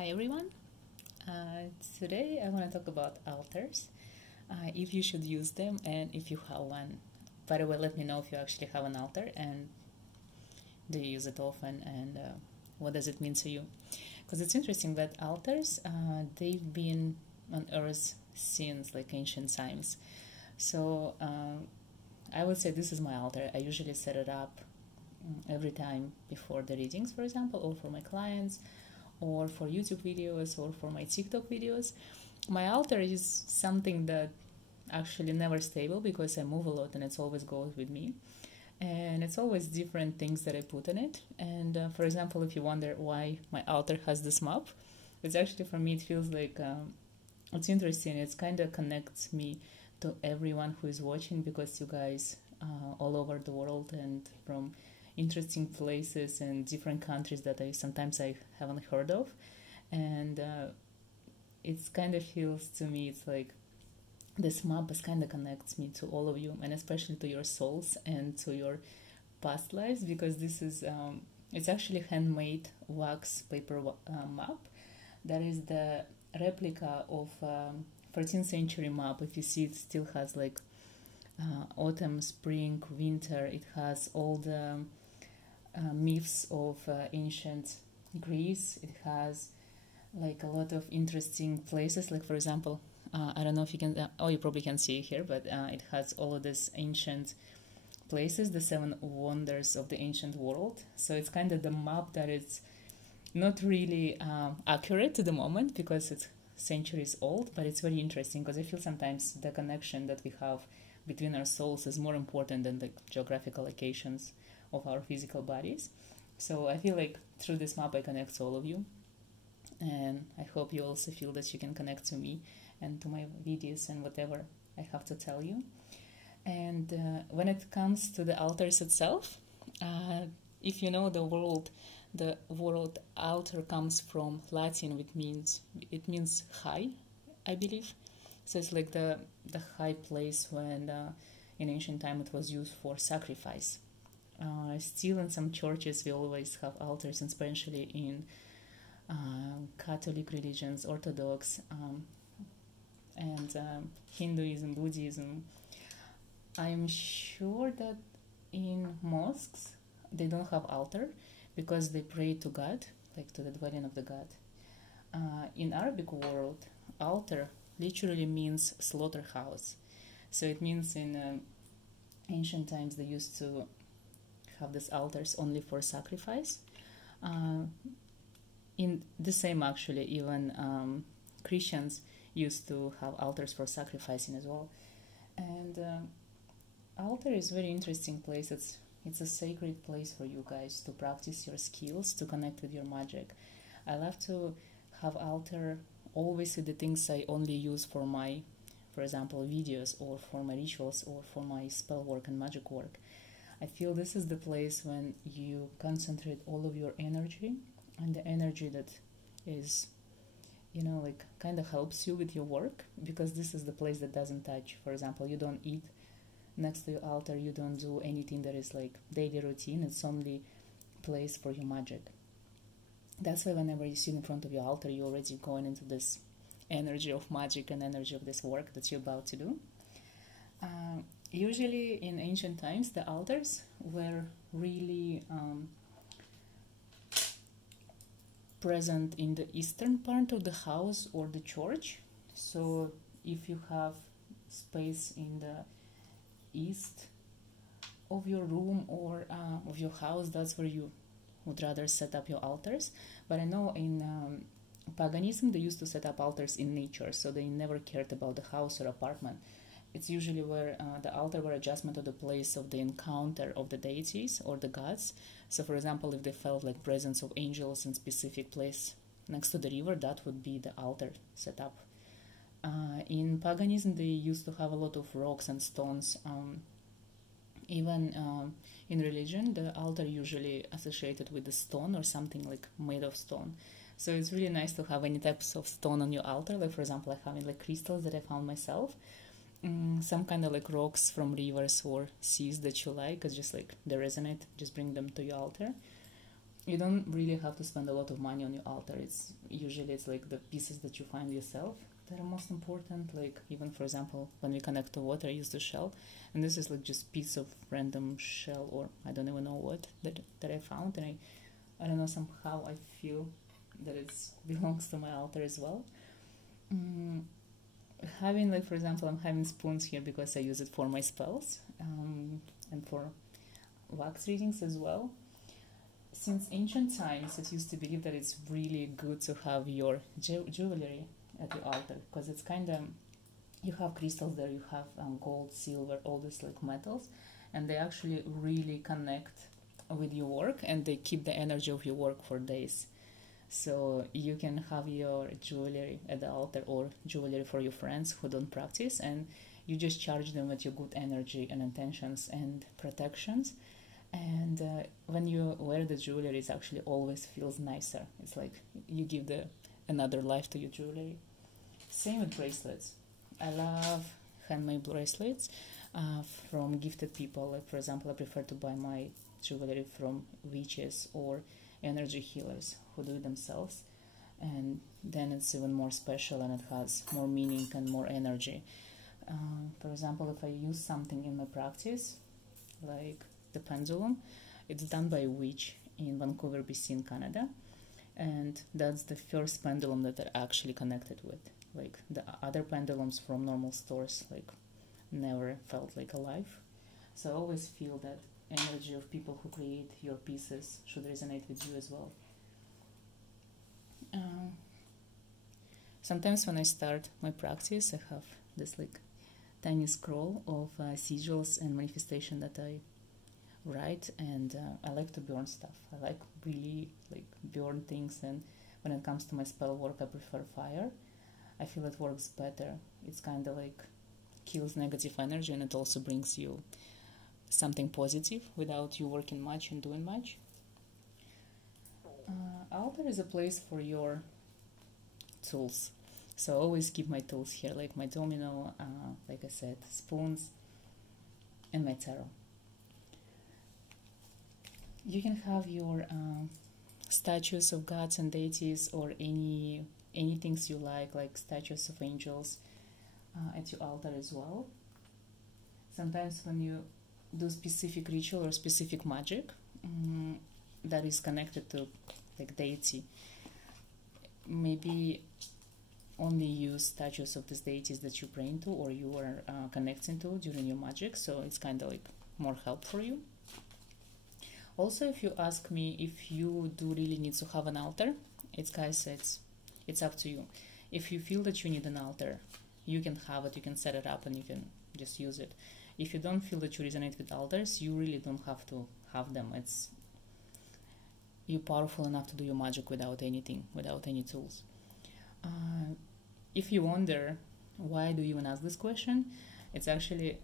Hi everyone. Today I want to talk about altars, if you should use them and if you have one. By the way, let me know if you actually have an altar and do you use it often and what does it mean to you. Because it's interesting that altars, they've been on earth since like ancient times. So I would say this is my altar. I usually set it up every time before the readings, for example, or for my clients, or for YouTube videos, or for my TikTok videos. My altar is something that actually never stable because I move a lot and it's always goes with me. And it's always different things that I put in it. And for example, if you wonder why my altar has this map, it's actually, for me, it feels like it's interesting. It kind of connects me to everyone who is watching, because you guys all over the world and from interesting places and different countries that I haven't heard of, and it's kind of feels to me, it's like this map is kind of connects me to all of you, and especially to your souls and to your past lives, because this is it's actually handmade wax paper map that is the replica of 14th century map. If you see, it still has like autumn, spring, winter. It has all the myths of ancient Greece. It has like a lot of interesting places, like for example, I don't know if you can, you probably can see it here, but it has all of these ancient places, the 7 wonders of the ancient world. So it's kind of the map that is not really accurate to the moment because it's centuries old, but it's very interesting because I feel sometimes the connection that we have between our souls is more important than the geographical locations of our physical bodies. So I feel like through this map I connect to all of you, and I hope you also feel that you can connect to me and to my videos and whatever I have to tell you. And when it comes to the altars itself, if you know the word altar comes from Latin, which means high, I believe. So it's like the high place when in ancient time it was used for sacrifice. Still in some churches we always have altars, especially in Catholic religions, Orthodox, and Hinduism, Buddhism. I'm sure that in mosques they don't have altar because they pray to God, like to the dwelling of the God. In Arabic world, altar literally means slaughterhouse. So it means in ancient times they used to have these altars only for sacrifice. In the same, actually, even Christians used to have altars for sacrificing as well. And altar is a very interesting place. It's a sacred place for you guys to practice your skills, to connect with your magic. I love to have altar always with the things I only use for my, for example, videos or for my rituals or for my spell work and magic work. I feel this is the place when you concentrate all of your energy, and the energy that is, like kind of helps you with your work, because this is the place that doesn't touch. For example, you don't eat next to your altar, you don't do anything that is like daily routine. It's only place for your magic. That's why whenever you sit in front of your altar, you're already going into this energy of magic and energy of this work that you're about to do. Usually in ancient times, the altars were really present in the eastern part of the house or the church. So if you have space in the east of your room or of your house, that's where you would rather set up your altars. But I know in paganism they used to set up altars in nature, so they never cared about the house or apartment. It's usually where the altar were adjustment of the place of the encounter of the deities or the gods. So for example, if they felt like presence of angels in specific place next to the river, that would be the altar set up. In paganism they used to have a lot of rocks and stones. Even in religion, the altar usually associated with the stone or something like made of stone. So it's really nice to have any types of stone on your altar. Like for example, I have like crystals that I found myself. Some kind of like rocks from rivers or seas that you like, it's just like they resonate, just bring them to your altar. you don't really have to spend a lot of money on your altar. It's usually it's like the pieces that you find yourself that are most important. Like even for example, when we connect to water, I use the shell, and this is like just piece of random shell, or I don't even know what that I found, and I don't know, somehow I feel that it belongs to my altar as well. Having, like for example, I'm having spoons here because I use it for my spells, and for wax readings as well. Since ancient times, it used to believe that it's really good to have your jewelry at the altar, because it's kind of, you have crystals there, you have gold, silver, all these like metals, and they actually really connect with your work, and they keep the energy of your work for days. So you can have your jewelry at the altar, or jewelry for your friends who don't practice, and you just charge them with your good energy and intentions and protections. And when you wear the jewelry, it actually always feels nicer. It's like you give another life to your jewelry. Same with bracelets. I love handmade bracelets from gifted people. Like for example, I prefer to buy my jewelry from witches or energy healers who do it themselves, and then it's even more special and it has more meaning and more energy. For example, if I use something in my practice, like the pendulum, it's done by a witch in Vancouver, BC in Canada, and that's the first pendulum that I actually connected with. Like the other pendulums from normal stores, like never felt like alive. So I always feel that energy of people who create your pieces should resonate with you as well. Sometimes when I start my practice, I have this like tiny scroll of sigils and manifestation that I write, and I like to burn stuff. I like really like burn things, and when it comes to my spell work, I prefer fire. I feel it works better. It's kind of like kills negative energy, and it also brings you something positive without you working much and doing much. Altar is a place for your tools. So I always keep my tools here, like my domino, like I said, spoons, and my tarot. You can have your statues of gods and deities, or any things you like statues of angels at your altar as well. Sometimes when you do specific ritual or specific magic that is connected to like deity, maybe only use statues of these deities that you pray into or you are connecting to during your magic, so it's kind of like more help for you. Also, if you ask me if you do really need to have an altar, it's up to you. If you feel that you need an altar, you can have it, you can set it up, and you can just use it. If you don't feel that you resonate with altars, you really don't have to have them. You're powerful enough to do your magic without anything, without any tools. If you wonder why do you even ask this question, it actually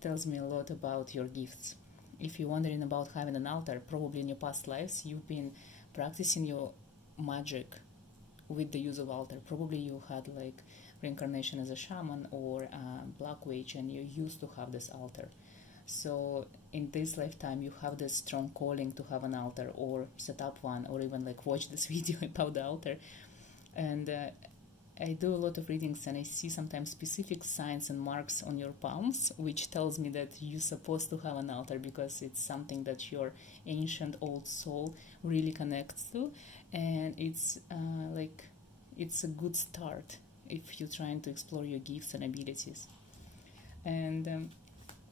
tells me a lot about your gifts. If you're wondering about having an altar, probably in your past lives you've been practicing your magic with the use of altar. Probably you had like reincarnation as a shaman or a black witch, and you used to have this altar. So in this lifetime you have this strong calling to have an altar, or set up one, or even like watch this video about the altar. And I do a lot of readings, and I see sometimes specific signs and marks on your palms, which tells me that you're supposed to have an altar, because it's something that your ancient old soul really connects to, and it's it's a good start if you're trying to explore your gifts and abilities. And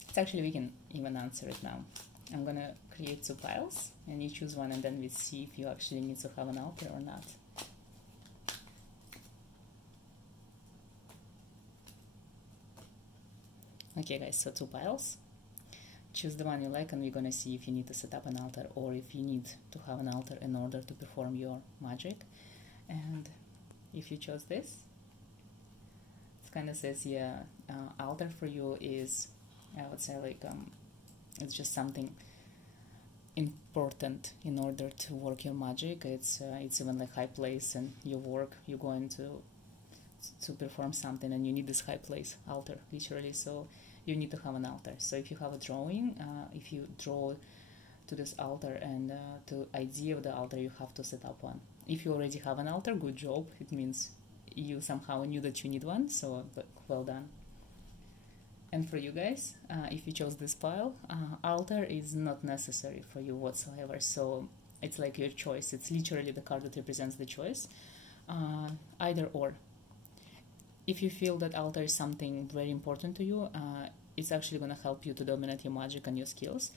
it's actually, we can even answer it now. I'm gonna create 2 piles, and you choose one, and then we see if you actually need to have an altar or not. Okay guys, so 2 piles. Choose the one you like, and we're gonna see if you need to set up an altar, or if you need to have an altar in order to perform your magic. And if you chose this, it kind of says, yeah, altar for you is, I would say, like it's just something important in order to work your magic. It's even like high place in your work. You're going to perform something, and you need this high place, altar, literally. So you need to have an altar. So if you have a drawing, if you draw to this altar and to idea of the altar, you have to set up one. If you already have an altar, good job. It means you somehow knew that you need one, so well done. And for you guys, if you chose this pile, altar is not necessary for you whatsoever, so it's like your choice. It's literally the card that represents the choice, either or. If you feel that altar is something very important to you, it's actually going to help you to dominate your magic and your skills.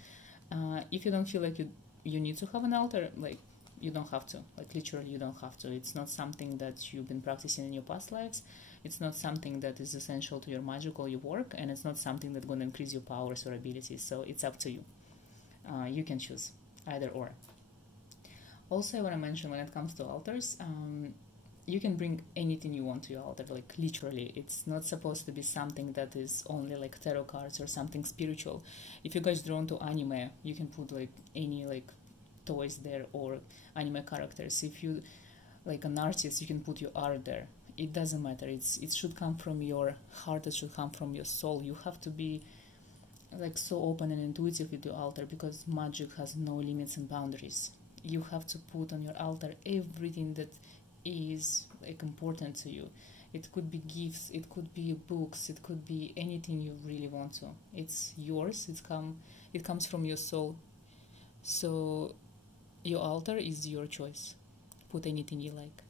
If you don't feel like you need to have an altar, like, you don't have to. Like, literally, you don't have to. It's not something that you've been practicing in your past lives. It's not something that is essential to your magic or your work, and it's not something that's going to increase your powers or abilities, so it's up to you. You can choose either or. Also, I want to mention, when it comes to altars, you can bring anything you want to your altar, like literally. It's not supposed to be something that is only like tarot cards or something spiritual. If you guys drawn to anime, you can put like any like toys there or anime characters. If you like an artist, you can put your art there. It doesn't matter. It should come from your heart. It should come from your soul. You have to be like so open and intuitive with your altar, because magic has no limits and boundaries. You have to put on your altar everything that is like important to you. It could be gifts, it could be books, it could be anything you really want to. It's yours. It comes from your soul. So your altar is your choice. Put anything you like.